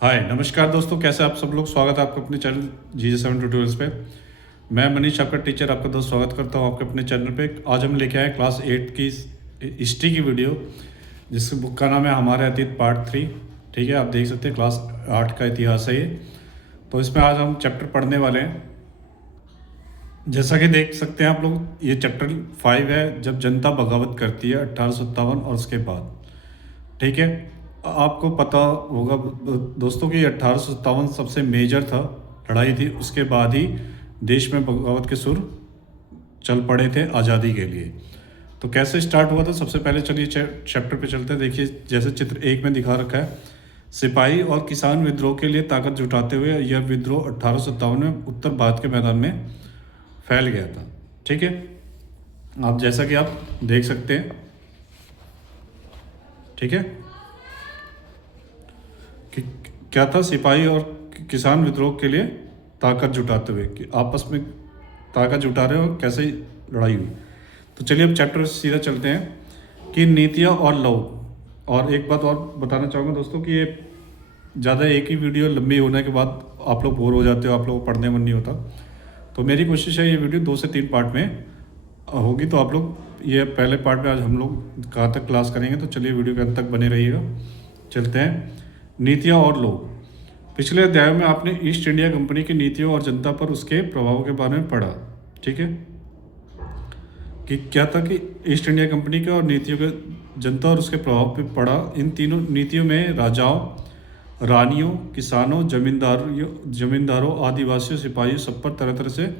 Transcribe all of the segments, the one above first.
हाय नमस्कार दोस्तों, कैसे आप सब लोग। स्वागत है आपका अपने चैनल GJ7 ट्यूटोरियल्स पे। मैं मनीष, आपका टीचर, आपका दोस्त स्वागत करता हूँ आपके अपने चैनल पे। आज हम लेके आए क्लास 8 की हिस्ट्री की वीडियो, जिस बुक का नाम है हमारे अतीत पार्ट 3। ठीक है, आप देख सकते हैं क्लास 8 का इतिहास है ये। तो इसमें आज हम चैप्टर पढ़ने वाले हैं। जैसा कि देख सकते हैं आप लोग, ये चैप्टर 5 है, जब जनता बगावत करती है 1857 और उसके बाद। ठीक है, आपको पता होगा दोस्तों कि 1857 सबसे मेजर था, लड़ाई थी। उसके बाद ही देश में बगावत के सुर चल पड़े थे आज़ादी के लिए। तो कैसे स्टार्ट हुआ था, सबसे पहले चलिए चैप्टर पे चलते हैं। देखिए, जैसे चित्र 1 में दिखा रखा है, सिपाही और किसान विद्रोह के लिए ताकत जुटाते हुए यह विद्रोह 1857 में उत्तर भारत के मैदान में फैल गया था। ठीक है, आप जैसा कि आप देख सकते हैं। ठीक है, कि क्या था, सिपाही और किसान विद्रोह के लिए ताकत जुटाते हुए, कि आपस में ताकत जुटा रहे हो, कैसे लड़ाई हुई। तो चलिए अब चैप्टर सीधा चलते हैं कि नीतियाँ और लोग। और एक बात और बताना चाहूँगा दोस्तों कि ये ज़्यादा एक ही वीडियो लंबी होने के बाद आप लोग बोर हो जाते हो, आप लोग को पढ़ने मन नहीं होता। तो मेरी कोशिश है ये वीडियो 2 से 3 पार्ट में होगी। तो आप लोग ये पहले पार्ट में आज हम लोग कहाँ तक क्लास करेंगे, तो चलिए वीडियो के अंत तक बने रहिएगा। चलते हैं, नीतियाँ और लोग। पिछले अध्याय में आपने ईस्ट इंडिया कंपनी की नीतियों और जनता पर उसके प्रभाव के बारे में पढ़ा। ठीक है, कि क्या था कि ईस्ट इंडिया कंपनी के और नीतियों के जनता और उसके प्रभाव पे पड़ा। इन तीनों नीतियों में राजाओं, रानियों, किसानों, जमींदारों, आदिवासियों, सिपाहियों, सब पर तरह तरह से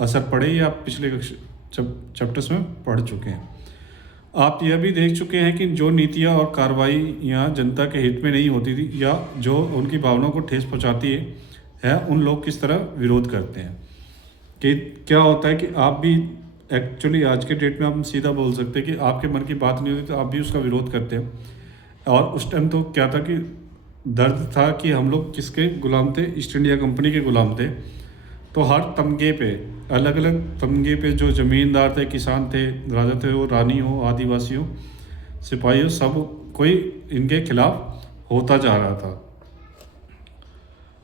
असर पड़े। ये आप पिछले चैप्टर्स में पढ़ चुके हैं। आप यह भी देख चुके हैं कि जो नीतियाँ और कार्रवाइयाँ जनता के हित में नहीं होती थी या जो उनकी भावनाओं को ठेस पहुँचाती है उन लोग किस तरह विरोध करते हैं। कि क्या होता है कि आप भी एक्चुअली आज के डेट में हम सीधा बोल सकते हैं कि आपके मन की बात नहीं होती तो आप भी उसका विरोध करते हैं। और उस टाइम तो क्या था कि दर्द था कि हम लोग किसके गुलाम थे, ईस्ट इंडिया कंपनी के गुलाम थे। तो हर तमगे पे, अलग अलग तमगे पे जो ज़मींदार थे, किसान थे, राजा थे, वो रानी हो, आदिवासी हो, सिपाही हो, सब कोई इनके खिलाफ होता जा रहा था।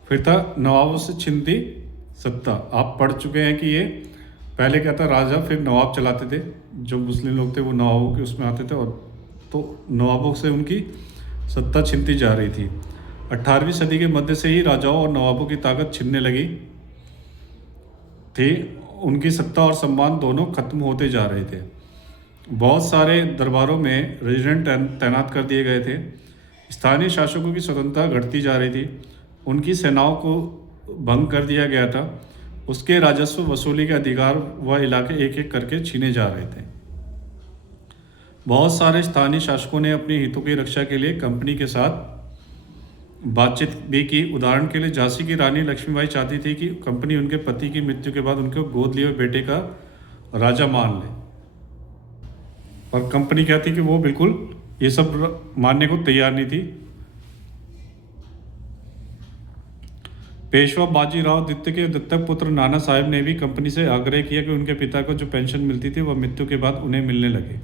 फिर था नवाबों से छिनती सत्ता। आप पढ़ चुके हैं कि ये पहले क्या था, राजा फिर नवाब चलाते थे। जो मुस्लिम लोग थे वो नवाबों के उसमें आते थे, और तो नवाबों से उनकी सत्ता छिनती जा रही थी। 18वीं सदी के मध्य से ही राजाओं और नवाबों की ताकत छिनने लगी थी। उनकी सत्ता और सम्मान दोनों खत्म होते जा रहे थे। बहुत सारे दरबारों में रेजिडेंट तैनात कर दिए गए थे। स्थानीय शासकों की स्वतंत्रता घटती जा रही थी। उनकी सेनाओं को भंग कर दिया गया था। उसके राजस्व वसूली के अधिकार व इलाके एक एक करके छीने जा रहे थे। बहुत सारे स्थानीय शासकों ने अपने हितों की रक्षा के लिए कंपनी के साथ बातचीत भी की। उदाहरण के लिए झांसी की रानी लक्ष्मीबाई चाहती थी कि कंपनी उनके पति की मृत्यु के बाद उनके गोद लिए हुए बेटे का राजा मान ले, और कंपनी क्या थी कि वो बिल्कुल ये सब मानने को तैयार नहीं थी। पेशवा बाजीराव द्वितीय के दत्तक पुत्र नाना साहेब ने भी कंपनी से आग्रह किया कि उनके पिता को जो पेंशन मिलती थी वह मृत्यु के बाद उन्हें मिलने लगे।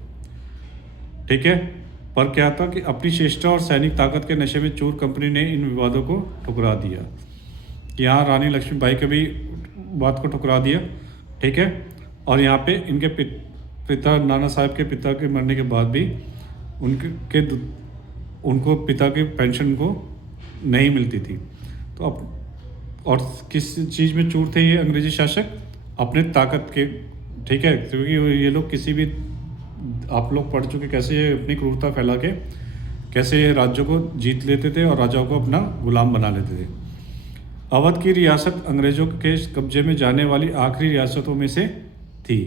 ठीक है, पर क्या था कि अपनी चेष्टा और सैनिक ताकत के नशे में चूर कंपनी ने इन विवादों को ठुकरा दिया। कि यहाँ रानी लक्ष्मीबाई के भी बात को ठुकरा दिया। ठीक है, और यहाँ पे इनके पिता, नाना साहब के पिता के मरने के बाद भी उनको पिता की पेंशन को नहीं मिलती थी। तो अब और किस चीज़ में चूर थे ये अंग्रेजी शासक, अपने ताकत के। ठीक है, क्योंकि ये लोग किसी भी, आप लोग पढ़ चुके कैसे ये अपनी क्रूरता फैला के कैसे ये राज्यों को जीत लेते थे और राजाओं को अपना गुलाम बना लेते थे। अवध की रियासत अंग्रेजों के कब्जे में जाने वाली आखिरी रियासतों में से थी।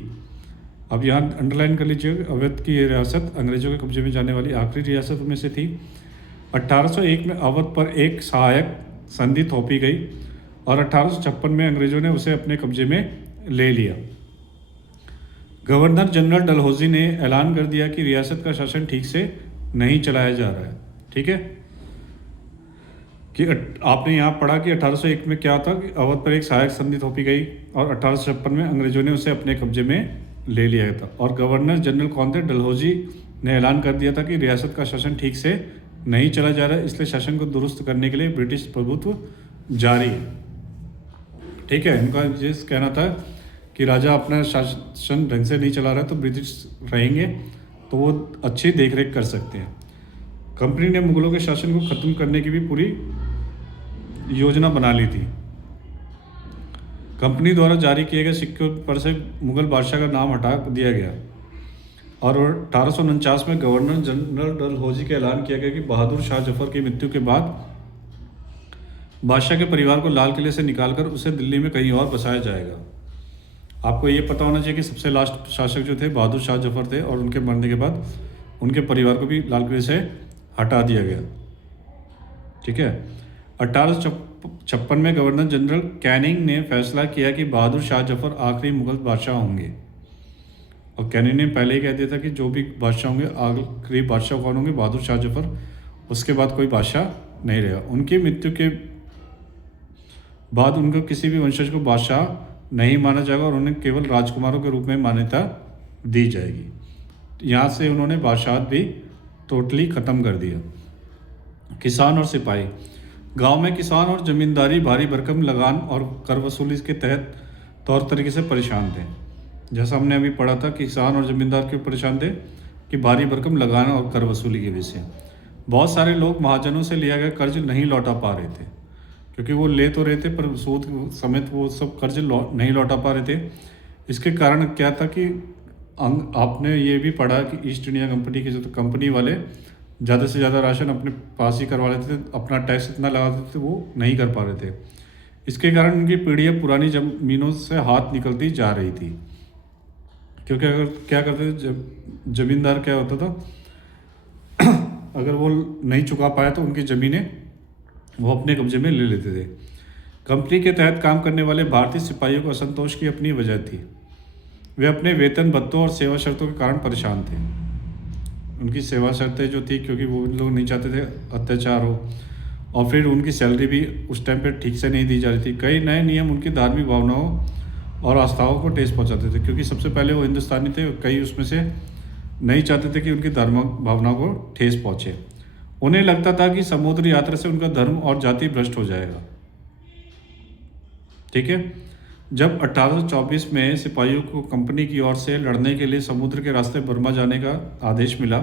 अब यहाँ अंडरलाइन कर लीजिए, अवध की रियासत अंग्रेजों के कब्जे में जाने वाली आखिरी रियासतों में से थी। 1801 में अवध पर एक सहायक संधि थोपी गई और 1856 में अंग्रेजों ने उसे अपने कब्जे में ले लिया। गवर्नर जनरल डलहौजी ने ऐलान कर दिया कि रियासत का शासन ठीक से नहीं चलाया जा रहा है। ठीक है, कि आपने यहाँ पढ़ा कि 1801 में क्या था कि अवध पर एक सहायक संधि थोपी गई और 1856 में अंग्रेजों ने उसे अपने कब्जे में ले लिया था। और गवर्नर जनरल कौन थे, डलहौजी ने ऐलान कर दिया था कि रियासत का शासन ठीक से नहीं चला जा रहा है, इसलिए शासन को दुरुस्त करने के लिए ब्रिटिश प्रभुत्व जारी है। ठीक है, इनका ये कहना था कि राजा अपना शासन ढंग से नहीं चला रहा है तो ब्रिटिश रहेंगे तो वो अच्छी देखरेख कर सकते हैं। कंपनी ने मुगलों के शासन को ख़त्म करने की भी पूरी योजना बना ली थी। कंपनी द्वारा जारी किए गए सिक्कों पर से मुगल बादशाह का नाम हटा दिया गया और 1849 में गवर्नर जनरल डलहौजी का ऐलान किया गया कि बहादुर शाह जफर की मृत्यु के बाद बादशाह के परिवार को लाल किले से निकालकर उसे दिल्ली में कहीं और बसाया जाएगा। आपको ये पता होना चाहिए कि सबसे लास्ट शासक जो थे बहादुर शाह जफर थे और उनके मरने के बाद उनके परिवार को भी लाल किले से हटा दिया गया। ठीक है, 1856 में गवर्नर जनरल कैनिंग ने फैसला किया कि बहादुर शाह जफर आखिरी मुगल बादशाह होंगे। और कैनिंग ने पहले ही कह दिया था कि जो भी बादशाह होंगे आखिरी बादशाह कौन होंगे, बहादुर शाह जफर, उसके बाद कोई बादशाह नहीं रहा। उनकी मृत्यु के बाद उनको किसी भी वंशज को बादशाह नहीं माना जाएगा और उन्हें केवल राजकुमारों के रूप में मान्यता दी जाएगी। यहाँ से उन्होंने बादशाहत भी टोटली ख़त्म कर दिया। किसान और सिपाही, गांव में किसान और जमींदारी भारी भरकम लगान और कर वसूली के तहत तौर तरीके से परेशान थे। जैसा हमने अभी पढ़ा था, किसान और जमींदार क्यों परेशान थे कि भारी भरकम लगान और कर वसूली की वजह से बहुत सारे लोग महाजनों से लिया गया कर्ज नहीं लौटा पा रहे थे, क्योंकि वो ले तो रहे थे पर सूद समेत वो सब कर्ज नहीं लौटा पा रहे थे। इसके कारण क्या था कि आपने ये भी पढ़ा कि ईस्ट इंडिया कंपनी के जो कंपनी वाले ज़्यादा से ज़्यादा राशन अपने पास ही करवा लेते थे, अपना टैक्स इतना लगा देते थे वो नहीं कर पा रहे थे। इसके कारण उनकी पीढ़ियाँ पुरानी ज़मीनों से हाथ निकलती जा रही थी, क्योंकि अगर क्या करते थे जमींदार क्या होता था अगर वो नहीं चुका पाया तो उनकी ज़मीनें वो अपने कब्जे में ले लेते थे। कंपनी के तहत काम करने वाले भारतीय सिपाहियों को असंतोष की अपनी वजह थी। वे अपने वेतन भत्तों और सेवा शर्तों के कारण परेशान थे। उनकी सेवा शर्तें जो थी, क्योंकि वो लोग नहीं चाहते थे अत्याचार हो, और फिर उनकी सैलरी भी उस टाइम पे ठीक से नहीं दी जा रही थी। कई नए नियम उनकी धार्मिक भावनाओं और आस्थाओं को ठेस पहुंचाते थे, क्योंकि सबसे पहले वो हिंदुस्तानी थे और कई उसमें से नहीं चाहते थे कि उनकी धार्मिक भावनाओं को ठेस पहुंचे। उन्हें लगता था कि समुद्र यात्रा से उनका धर्म और जाति भ्रष्ट हो जाएगा। ठीक है, जब 1824 में सिपाहियों को कंपनी की ओर से लड़ने के लिए समुद्र के रास्ते बर्मा जाने का आदेश मिला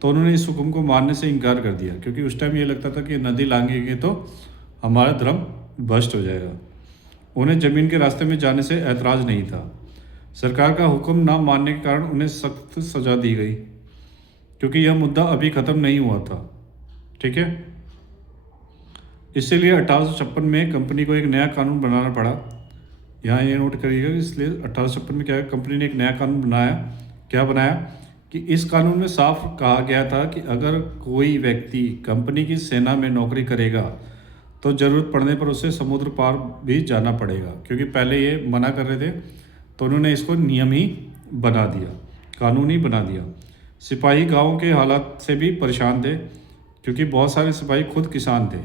तो उन्होंने इस हुक्म को मानने से इनकार कर दिया, क्योंकि उस टाइम ये लगता था कि नदी लांघेंगे तो हमारा धर्म भ्रष्ट हो जाएगा। उन्हें ज़मीन के रास्ते में जाने से ऐतराज़ नहीं था। सरकार का हुक्म ना मानने के कारण उन्हें सख्त सज़ा दी गई, क्योंकि यह मुद्दा अभी ख़त्म नहीं हुआ था। ठीक है, इसीलिए 1856 में कंपनी को एक नया कानून बनाना पड़ा। यहाँ ये नोट करिएगा, इसलिए 1856 में क्या है, कंपनी ने एक नया कानून बनाया। क्या बनाया कि इस कानून में साफ कहा गया था कि अगर कोई व्यक्ति कंपनी की सेना में नौकरी करेगा तो ज़रूरत पड़ने पर उसे समुद्र पार भी जाना पड़ेगा। क्योंकि पहले ये मना कर रहे थे तो उन्होंने इसको नियम ही बना दिया, कानून ही बना दिया। सिपाही गाँव के हालात से भी परेशान थे, क्योंकि बहुत सारे सिपाही खुद किसान थे।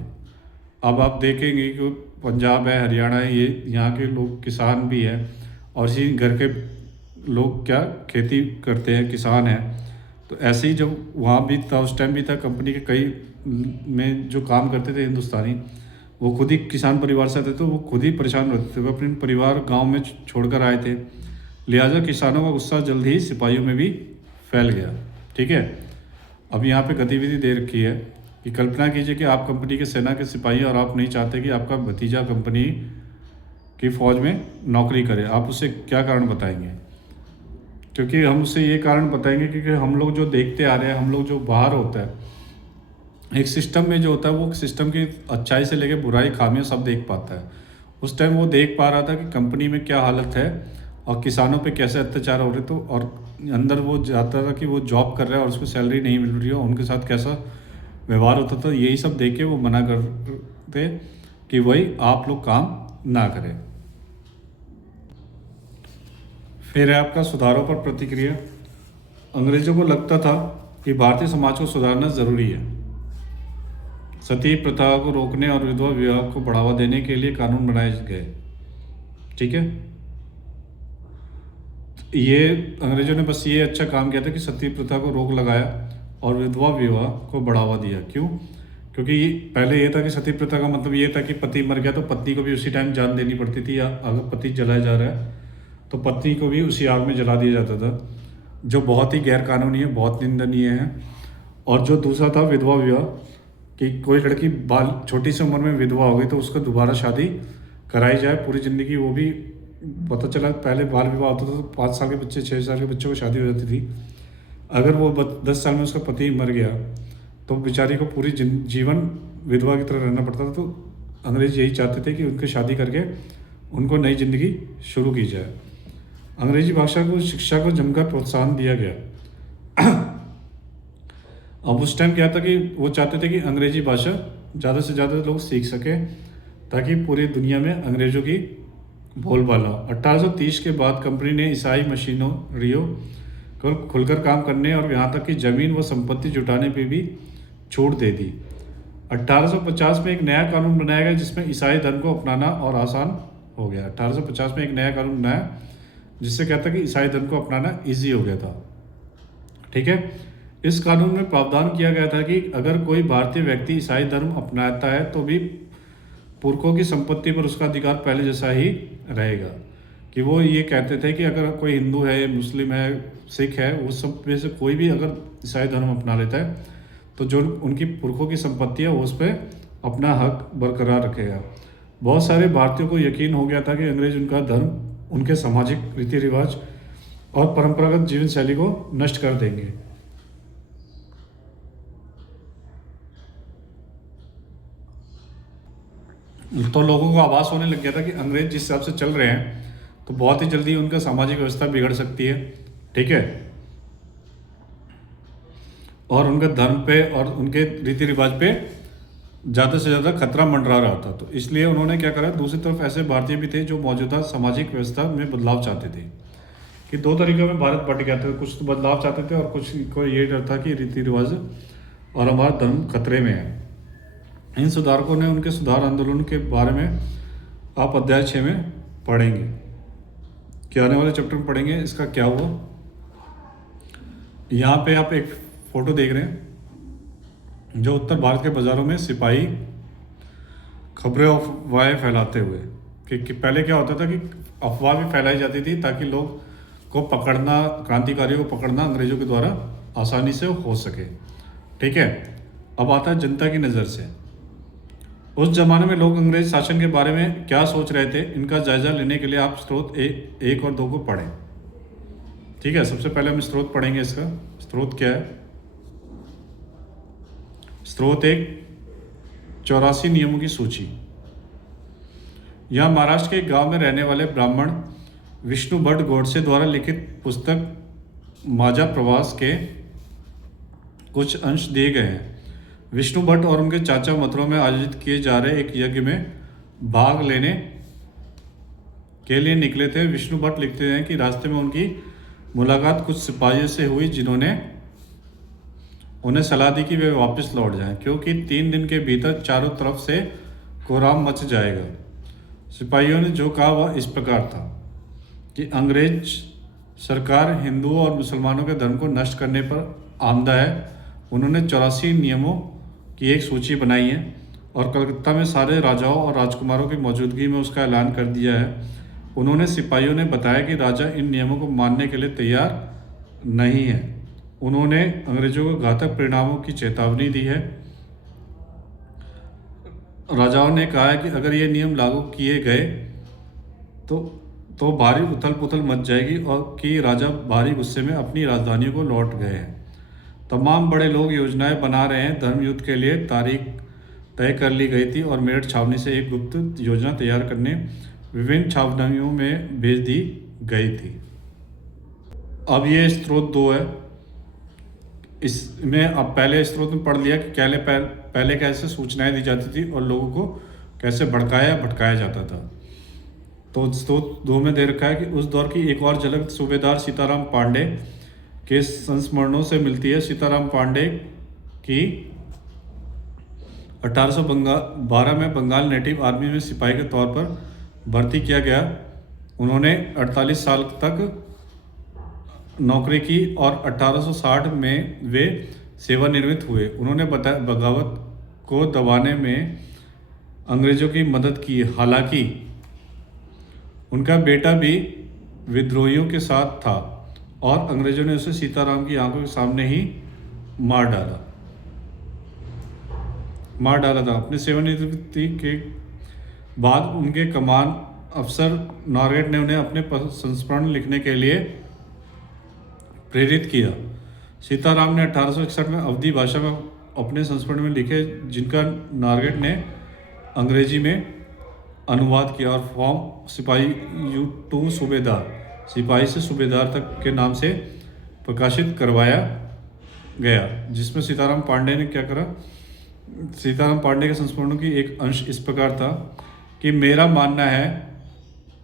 अब आप देखेंगे कि पंजाब है, हरियाणा है, ये यहाँ के लोग किसान भी हैं, और इसी घर के लोग क्या खेती करते हैं, किसान हैं। तो ऐसे ही जब वहाँ भी था, उस टाइम भी था, कंपनी के कई में जो काम करते थे हिंदुस्तानी, वो खुद ही किसान परिवार से आते थे, तो वो खुद ही परेशान रहते थे। वो अपने परिवार गाँव में छोड़कर आए थे, लिहाजा किसानों का गुस्सा जल्द ही सिपाहियों में भी फैल गया। ठीक है, अब यहाँ पे गतिविधि दे रखी है कि कल्पना कीजिए कि आप कंपनी के सेना के सिपाही और आप नहीं चाहते कि आपका भतीजा कंपनी की फ़ौज में नौकरी करे। आप उसे क्या कारण बताएंगे? क्योंकि हम उससे ये कारण बताएंगे क्योंकि हम लोग जो देखते आ रहे हैं, हम लोग जो बाहर होता है, एक सिस्टम में जो होता है वो सिस्टम की अच्छाई से लेकर बुराई खामियां सब देख पाता है। उस टाइम वो देख पा रहा था कि कंपनी में क्या हालत है और किसानों पे कैसे अत्याचार हो रहे, तो और अंदर वो जाता था कि वो जॉब कर रहा है और उसको सैलरी नहीं मिल रही है, उनके साथ कैसा व्यवहार होता था। यही सब देख के वो मना करते कि वही आप लोग काम ना करें। फिर है आपका सुधारों पर प्रतिक्रिया। अंग्रेज़ों को लगता था कि भारतीय समाज को सुधारना ज़रूरी है। सती प्रथा को रोकने और विधवा विवाह को बढ़ावा देने के लिए कानून बनाए गए। ठीक है, ये अंग्रेज़ों ने बस ये अच्छा काम किया था कि सती प्रथा को रोक लगाया और विधवा विवाह को बढ़ावा दिया। क्यों? क्योंकि पहले ये था कि सती प्रथा का मतलब ये था कि पति मर गया तो पत्नी को भी उसी टाइम जान देनी पड़ती थी, या अगर पति जलाया जा रहा है तो पत्नी को भी उसी आग में जला दिया जाता था, जो बहुत ही गैर कानूनी है, बहुत निंदनीय है। और जो दूसरा था विधवा विवाह, कि कोई लड़की बाल छोटी सी उम्र में विधवा हो गई तो उसको दोबारा शादी कराई जाए पूरी ज़िंदगी। वो भी पता चला पहले बाल विवाह होता था तो 5 साल के बच्चे 6 साल के बच्चों को शादी हो जाती थी। अगर वो 10 साल में उसका पति मर गया तो बेचारी को पूरी जीवन विधवा की तरह रहना पड़ता था। तो अंग्रेज यही चाहते थे कि उनकी शादी करके उनको नई ज़िंदगी शुरू की जाए। अंग्रेजी भाषा को शिक्षा को जमकर प्रोत्साहन दिया गया। अब उस टाइम क्या था कि वो चाहते थे कि अंग्रेजी भाषा ज़्यादा से ज़्यादा लोग सीख सकें ताकि पूरी दुनिया में अंग्रेज़ों की बोलबाला। 1830 के बाद कंपनी ने ईसाई मशीनरियों को खुलकर काम करने और यहाँ तक कि ज़मीन व संपत्ति जुटाने पे भी छूट दे दी। 1850 में एक नया कानून बनाया गया जिसमें ईसाई धर्म को अपनाना और आसान हो गया। 1850 में एक नया कानून बनाया जिससे क्या था कि ईसाई धर्म को अपनाना ईजी हो गया था। ठीक है, इस कानून में प्रावधान किया गया था कि अगर कोई भारतीय व्यक्ति ईसाई धर्म अपनाता है तो भी पुरखों की संपत्ति पर उसका अधिकार पहले जैसा ही रहेगा। कि वो ये कहते थे कि अगर कोई हिंदू है, मुस्लिम है, सिख है, वो सब में से कोई भी अगर ईसाई धर्म अपना लेता है तो जो उनकी पुरखों की संपत्ति है वो उस पर अपना हक बरकरार रखेगा। बहुत सारे भारतीयों को यकीन हो गया था कि अंग्रेज उनका धर्म, उनके सामाजिक रीति रिवाज और परंपरागत जीवन शैली को नष्ट कर देंगे। तो लोगों को आभास होने लग गया था कि अंग्रेज जिस हिसाब से चल रहे हैं तो बहुत ही जल्दी उनका सामाजिक व्यवस्था बिगड़ सकती है। ठीक है, और उनके धर्म पे और उनके रीति रिवाज पे ज़्यादा से ज़्यादा खतरा मंडरा रहा था। तो इसलिए उन्होंने क्या करा, दूसरी तरफ ऐसे भारतीय भी थे जो मौजूदा सामाजिक व्यवस्था में बदलाव चाहते थे। कि दो तरीकों में भारत बट गया था, कुछ तो बदलाव चाहते थे और कुछ को ये डर था कि रीति रिवाज और हमारा धर्म खतरे में है। इन सुधारकों ने उनके सुधार आंदोलन के बारे में आप अध्याय 6 में पढ़ेंगे, कि आने वाले चैप्टर में पढ़ेंगे इसका क्या हुआ। यहाँ पे आप एक फोटो देख रहे हैं जो उत्तर भारत के बाज़ारों में सिपाही खबरें अफवाहें फैलाते हुए, कि पहले क्या होता था कि अफवाह भी फैलाई जाती थी ताकि लोग को पकड़ना, क्रांतिकारियों को पकड़ना अंग्रेजों के द्वारा आसानी से हो सके। ठीक है, अब आता है जनता की नज़र से। उस जमाने में लोग अंग्रेज शासन के बारे में क्या सोच रहे थे, इनका जायजा लेने के लिए आप स्रोत 1 और 2 को पढ़ें। ठीक है, सबसे पहले हम स्रोत पढ़ेंगे। इसका स्रोत क्या है? स्रोत 1, 84 नियमों की सूची। यह महाराष्ट्र के गांव में रहने वाले ब्राह्मण विष्णु भट्ट गोडसे द्वारा लिखित पुस्तक माझा प्रवास के कुछ अंश दिए गए हैं। विष्णु भट्ट और उनके चाचा मथुरा में आयोजित किए जा रहे एक यज्ञ में भाग लेने के लिए निकले थे। विष्णु भट्ट लिखते हैं कि रास्ते में उनकी मुलाकात कुछ सिपाहियों से हुई जिन्होंने उन्हें सलाह दी कि वे वापस लौट जाएं, क्योंकि 3 दिन के भीतर चारों तरफ से कोहराम मच जाएगा। सिपाहियों ने जो कहा वह इस प्रकार था कि अंग्रेज सरकार हिंदुओं और मुसलमानों के धर्म को नष्ट करने पर आमदा है। उन्होंने 84 नियमों की एक सूची बनाई है और कलकत्ता में सारे राजाओं और राजकुमारों की मौजूदगी में उसका ऐलान कर दिया है। उन्होंने सिपाहियों ने बताया कि राजा इन नियमों को मानने के लिए तैयार नहीं है। उन्होंने अंग्रेजों को घातक परिणामों की चेतावनी दी है। राजाओं ने कहा है कि अगर ये नियम लागू किए गए तो भारी उथल पुथल मच जाएगी और कि राजा भारी गुस्से में अपनी राजधानियों को लौट गए हैं। तमाम बड़े लोग योजनाएं बना रहे हैं। धर्म युद्ध के लिए तारीख तय कर ली गई थी और मेरठ छावनी से एक गुप्त योजना तैयार करने विभिन्न छावनियों में भेज दी गई थी। अब ये स्रोत 2 है। इसमें अब पहले स्रोत में पढ़ लिया कि पहले कैसे सूचनाएं दी जाती थी और लोगों को कैसे भटकाया जाता था। तो स्रोत 2 में दे रखा है कि उस दौर की एक और झलक सूबेदार सीताराम पांडे के संस्मरणों से मिलती है। सीताराम पांडे की 1812 में बंगाल नेटिव आर्मी में सिपाही के तौर पर भर्ती किया गया। उन्होंने 48 साल तक नौकरी की और 1860 में वे सेवानिवृत्त हुए। उन्होंने बगावत को दबाने में अंग्रेज़ों की मदद की। हालांकि उनका बेटा भी विद्रोहियों के साथ था और अंग्रेज़ों ने उसे सीताराम की आंखों के सामने ही मार डाला था। अपनी सेवानिवृत्ति के बाद उनके कमान अफसर नॉर्गेट ने उन्हें अपने संस्मरण लिखने के लिए प्रेरित किया। सीताराम ने 1861 में अवधी भाषा में अपने संस्मरण में लिखे, जिनका नॉर्गेट ने अंग्रेजी में अनुवाद किया और फॉर्म सिपाही टू सूबेदार, सिपाही से सूबेदार तक के नाम से प्रकाशित करवाया गया, जिसमें सीताराम पांडे ने क्या करा। सीताराम पांडे के संस्मरणों की एक अंश इस प्रकार था कि मेरा मानना है,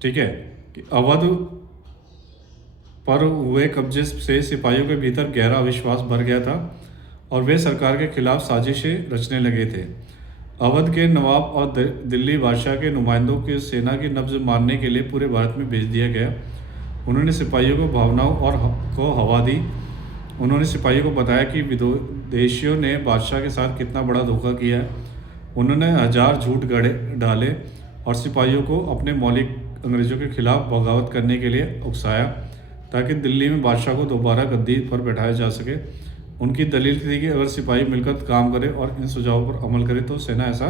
ठीक है, कि अवध पर हुए कब्जे से सिपाहियों के भीतर गहरा अविश्वास भर गया था और वे सरकार के खिलाफ साजिशें रचने लगे थे। अवध के नवाब और दिल्ली बादशाह के नुमाइंदों की सेना की नब्ज मारने के लिए पूरे भारत में भेज दिया गया। उन्होंने सिपाहियों को भावनाओं को हवा दी। उन्होंने सिपाहियों को बताया कि विदेशियों ने बादशाह के साथ कितना बड़ा धोखा किया है। उन्होंने हजार झूठ गढ़े डाले और सिपाहियों को अपने मौलिक अंग्रेज़ों के खिलाफ बगावत करने के लिए उकसाया ताकि दिल्ली में बादशाह को दोबारा गद्दी पर बैठाया जा सके। उनकी दलील थी कि अगर सिपाही मिलकर काम करें और इन सुझावों पर अमल करें तो सेना ऐसा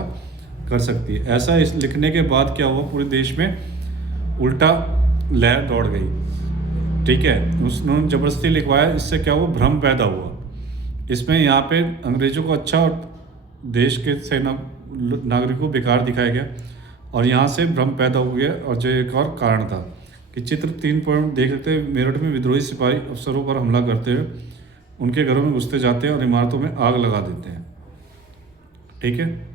कर सकती है। ऐसा इस लिखने के बाद क्या हुआ, पूरे देश में उल्टा लहर दौड़ गई, ठीक है। उसने ज़बरदस्ती लिखवाया, इससे क्या हुआ, भ्रम पैदा हुआ। इसमें यहाँ पे अंग्रेज़ों को अच्छा और देश के सेना नागरिकों को बेकार दिखाया गया और यहाँ से भ्रम पैदा हो गया। और जो एक और कारण था कि चित्र 3 पॉइंट देख लेते हैं। मेरठ में विद्रोही सिपाही अफसरों पर हमला करते हुए उनके घरों में घुसते जाते हैं और इमारतों में आग लगा देते हैं, ठीक है।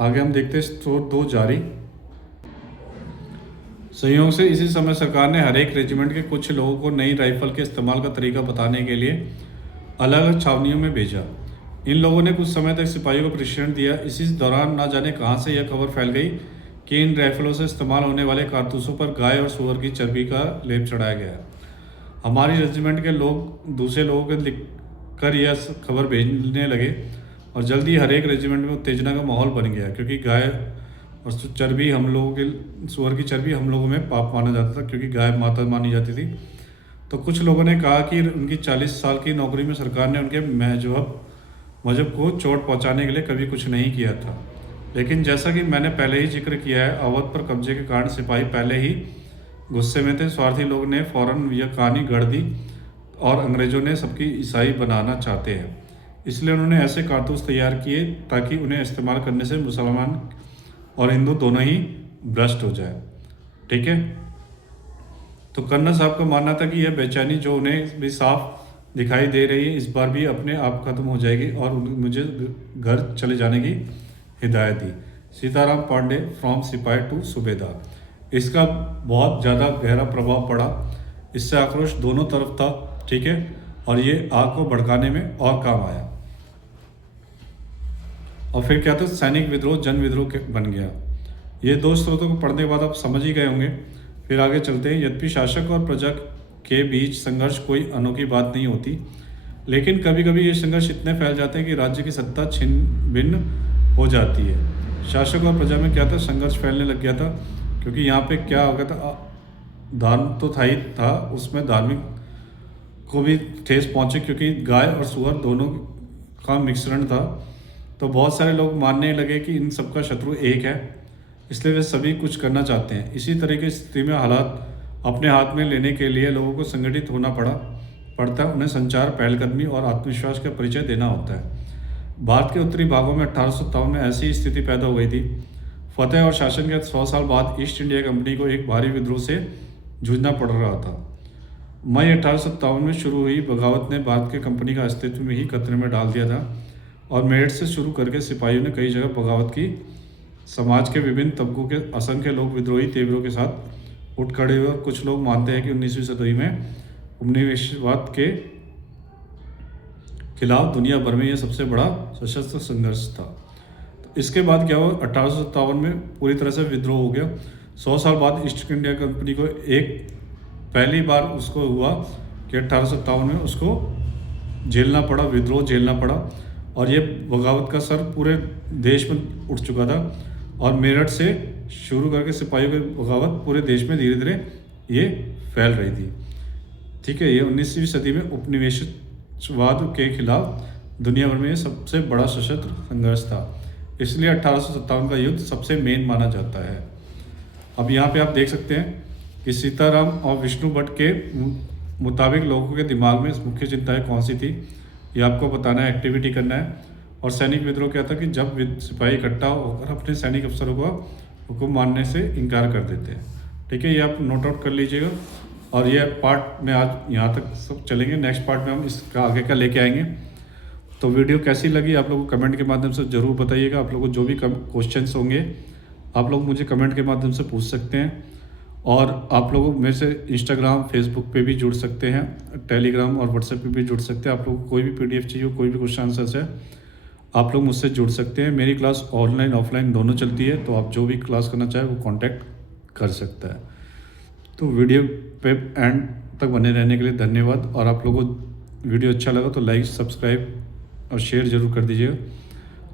आगे हम देखते हैं स्टोर 2 जारी। संयोग से इसी समय सरकार ने हर एक रेजिमेंट के कुछ लोगों को नई राइफल के इस्तेमाल का तरीका बताने के लिए अलग अलग छावनियों में भेजा। इन लोगों ने कुछ समय तक सिपाहियों को प्रशिक्षण दिया। इसी दौरान ना जाने कहां से यह खबर फैल गई कि इन राइफलों से इस्तेमाल होने वाले कारतूसों पर गाय और सूअर की चर्बी का लेप चढ़ाया गया। हमारी रेजिमेंट के लोग दूसरे लोगों को लिख कर यह खबर भेजने लगे और जल्दी हर एक रेजिमेंट में उत्तेजना का माहौल बन गया, क्योंकि गाय और चर्बी हम लोगों के सूअर की चर्बी हम लोगों में पाप माना जाता था, क्योंकि गाय माता मानी जाती थी। तो कुछ लोगों ने कहा कि उनकी 40 साल की नौकरी में सरकार ने उनके मजहब को चोट पहुंचाने के लिए कभी कुछ नहीं किया था। लेकिन जैसा कि मैंने पहले ही जिक्र किया है, अवध पर कब्जे के कारण सिपाही पहले ही गुस्से में थे। स्वार्थी लोग ने फौरन यह कहानी गढ़ दी और अंग्रेज़ों ने सबकी ईसाई बनाना चाहते हैं, इसलिए उन्होंने ऐसे कारतूस तैयार किए ताकि उन्हें इस्तेमाल करने से मुसलमान और हिंदू दोनों ही भ्रष्ट हो जाए, ठीक है। तो कर्नल साहब का मानना था कि यह बेचैनी जो उन्हें भी साफ दिखाई दे रही है, इस बार भी अपने आप खत्म हो जाएगी और मुझे घर चले जाने की हिदायत दी। सीताराम पांडे फ्रॉम सिपाही टू सूबेदार। इसका बहुत ज़्यादा गहरा प्रभाव पड़ा, इससे आक्रोश दोनों तरफ था, ठीक है, और ये आग को भड़काने में और काम आया। और फिर क्या था, सैनिक विद्रोह जन विद्रोह बन गया। ये 2 स्रोतों को पढ़ने के बाद आप समझ ही गए होंगे। फिर आगे चलते हैं। यद्यपि शासक और प्रजा के बीच संघर्ष कोई अनोखी बात नहीं होती, लेकिन कभी कभी ये संघर्ष इतने फैल जाते हैं कि राज्य की सत्ता छिन्न भिन्न हो जाती है। शासक और प्रजा में क्या था, संघर्ष फैलने लग गया था, क्योंकि यहाँ पे क्या हो गया था, धर्म तो था ही था, उसमें धार्मिक को भी ठेस पहुँचे, क्योंकि गाय और सूअर दोनों का मिश्रण था। तो बहुत सारे लोग मानने लगे कि इन सबका शत्रु एक है, इसलिए वे सभी कुछ करना चाहते हैं। इसी तरह की स्थिति में हालात अपने हाथ में लेने के लिए लोगों को संगठित होना पड़ता है। उन्हें संचार, पहलकदमी और आत्मविश्वास का परिचय देना होता है। भारत के उत्तरी भागों में 1857 में ऐसी स्थिति पैदा हो गई थी। फतेह और शासन के 100 साल बाद ईस्ट इंडिया कंपनी को एक भारी विद्रोह से जूझना पड़ रहा था। मई 1857 में शुरू हुई बगावत ने भारत के कंपनी का अस्तित्व में ही खतरे में डाल दिया था और मेरठ से शुरू करके सिपाहियों ने कई जगह बगावत की। समाज के विभिन्न तबकों के असंख्य लोग विद्रोही तेवरों के साथ उठ खड़े हुए और कुछ लोग मानते हैं कि 19वीं सदी में उपनिवेशवाद के खिलाफ दुनिया भर में यह सबसे बड़ा सशस्त्र संघर्ष था। तो इसके बाद क्या हुआ, 1857 में पूरी तरह से विद्रोह हो गया। 100 साल बाद ईस्ट इंडिया कंपनी को एक पहली बार उसको हुआ कि 1857 में उसको झेलना पड़ा, विद्रोह झेलना पड़ा, और ये बगावत का सर पूरे देश में उठ चुका था, और मेरठ से शुरू करके सिपाहियों की बगावत पूरे देश में धीरे धीरे ये फैल रही थी। ठीक है, ये 19वीं सदी में उपनिवेशवाद के खिलाफ दुनिया भर में ये सबसे बड़ा सशस्त्र संघर्ष था, इसलिए 1857 का युद्ध सबसे मेन माना जाता है। अब यहाँ पे आप देख सकते हैं कि सीताराम और विष्णु भट्ट के मुताबिक लोगों के दिमाग में मुख्य चिंताएं कौन सी थी, ये आपको बताना है, एक्टिविटी करना है। और सैनिक विद्रोह क्या था कि जब सिपाही इकट्ठा होकर अपने सैनिक अफसरों को हुक्म मानने से इनकार कर देते हैं। ठीक है, ये आप नोट आउट कर लीजिएगा। और ये पार्ट में आज यहाँ तक सब चलेंगे, नेक्स्ट पार्ट में हम इसका आगे का लेके आएंगे। तो वीडियो कैसी लगी आप लोगों को कमेंट के माध्यम से ज़रूर बताइएगा। आप लोगों को जो भी क्वेश्चंस होंगे आप लोग मुझे कमेंट के माध्यम से पूछ सकते हैं, और आप लोग मेरे से इंस्टाग्राम फेसबुक पे भी जुड़ सकते हैं, टेलीग्राम और व्हाट्सएप पे भी जुड़ सकते हैं। आप लोग को कोई भी पीडीएफ चाहिए, कोई भी क्वेश्चन आंसर्स है, आप लोग मुझसे जुड़ सकते हैं। मेरी क्लास ऑनलाइन ऑफलाइन दोनों चलती है, तो आप जो भी क्लास करना चाहे वो कांटेक्ट कर सकता है। तो वीडियो पे एंड तक बने रहने के लिए धन्यवाद। और आप लोगों को वीडियो अच्छा लगा तो लाइक, सब्सक्राइब और शेयर ज़रूर कर दीजिएगा,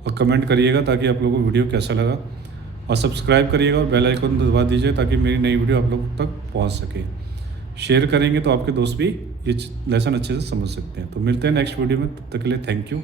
और कमेंट करिएगा ताकि आप लोगों को वीडियो कैसा लगा, और सब्सक्राइब करिएगा और बेल आइकन दबा दीजिए ताकि मेरी नई वीडियो आप लोगों तक पहुंच सके। शेयर करेंगे तो आपके दोस्त भी ये लेसन अच्छे से समझ सकते हैं। तो मिलते हैं नेक्स्ट वीडियो में, तब तक के लिए थैंक यू।